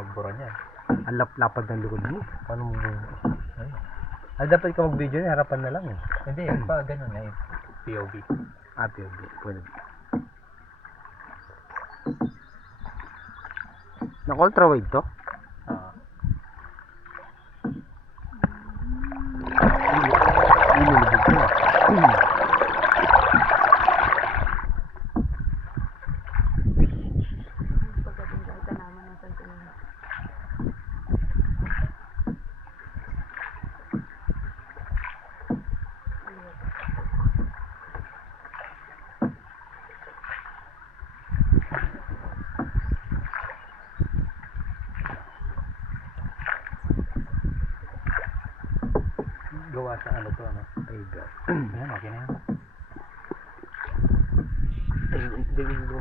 magbura niyan. Ang lapad ng likod mo. Paano mo? Ay, dapat ka mag-video niya, harapan na lang eh. Hindi, pa ganun na yun. POV. Ate, pwede. Naka-ultra wide to? Ah. Inilibig ko. Pagdating sa tanaman ng Santo Niño. Gawa sa ano to, ano? Ay, God. Ayan, okay na yun. Hindi, hindi, hindi,